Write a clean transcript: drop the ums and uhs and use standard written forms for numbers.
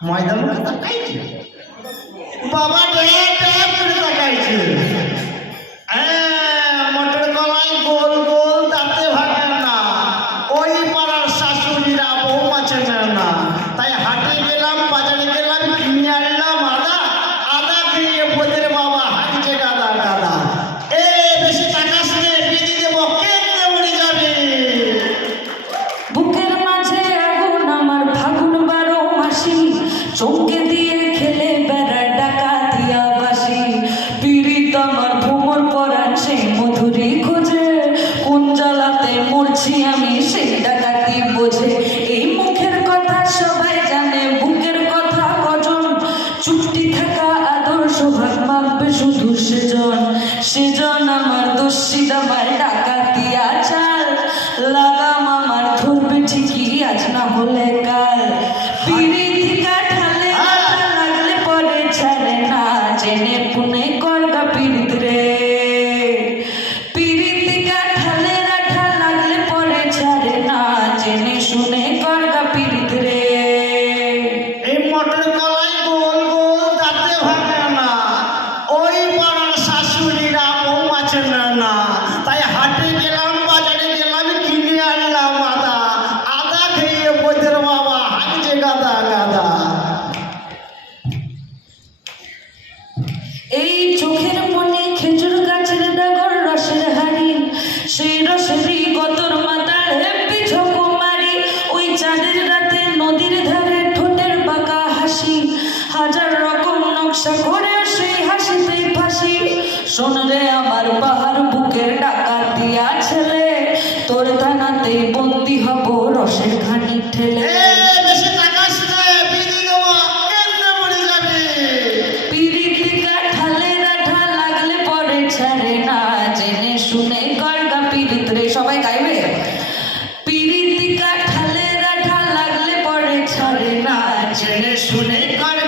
ময়দান তাকাইছে বাবা ড্যাব ড্যাব করে তাকাইছে মটর কলাই গোল গোল দাঁতে ভাঙে না ওই পাড়ার শাশুড়িরা বৌমা চেনে না তাই হাটে গেলাম বাজারে গেলাম কিনে আনলাম আদা আদা খেয়ে বোধের বাবা হাঁটছে গাদা গাদা বেশি টাকা শুনে বিধি দেবো কেটে উড়ে যাবে বুকের মাঝে আগুন আমার ফাগুন 12 মাসি চমকে দিয়ে খেলে বেড়া ডাকা দিয়া বাসি পীড়িত আমার ভ্রমর পরাণ সেই মধুরী খোঁজে কোন জ্বালাতে মরছি আমি সেই ডাকাতি বোঝে এই মুখের কথা সবাই জানে বুকের কথা কজন চুপটি থাকা আদর সোহাগ মাপবে শুধু সেজন আমার দোষী দামায় ডাকাতিয়া চাল লাগাম আমার ধরবে ঠিকই আজ না হলে কাল পিড়িতি কাঠালে লাগলে পরে ছাড়ে না জেনে পুনে করগা পীড়িত রে পিড়িতি কাঠালে রাঠা লাগলে পরে ছাড়ে না জেনে শুনে করগা পীড়িত রে এই মটর কলাই গোল গোল দাঁতে ভাঙে না ওই পাড়ার শাশুড়িরা বৌমা চেনে না তাই হাটে গেলাম বাজারে গেলাম কিনে আনলাম আদা আদা খেয়ে বোধের বাবা হাঁটছে গাদা গাদা এই চোখের মনে খেজুর গাছের ডাগর রসের হাড়ি সেই রসেরই গতর মাতার হেব্বি ঝকুমারি ওই চাঁদের রাতে নদীর ধারে ঠোঁটের বাঁকা হাসি হাজার রকম নকশা করে সেই হাসিতেই ফাঁসি শোন রে আমার পাহাড় বুকের ডাকাত দিয়া ছেলে তোর থানাতেই বন্দি হব রসের ঘানি ঠেলে বেশি টাকা শুনে বিধি দেবো কেটে উড়ে যাবে পিড়িতি কাঠালে রাঠা লাগলে পরে ছাড়ে না জেনে শুনে করগা পীড়িত রে সবাই গাইবে পিড়িতি কাঠালে রাঠা লাগলে পরে ছাড়ে না জেনে শুনে শুনে কর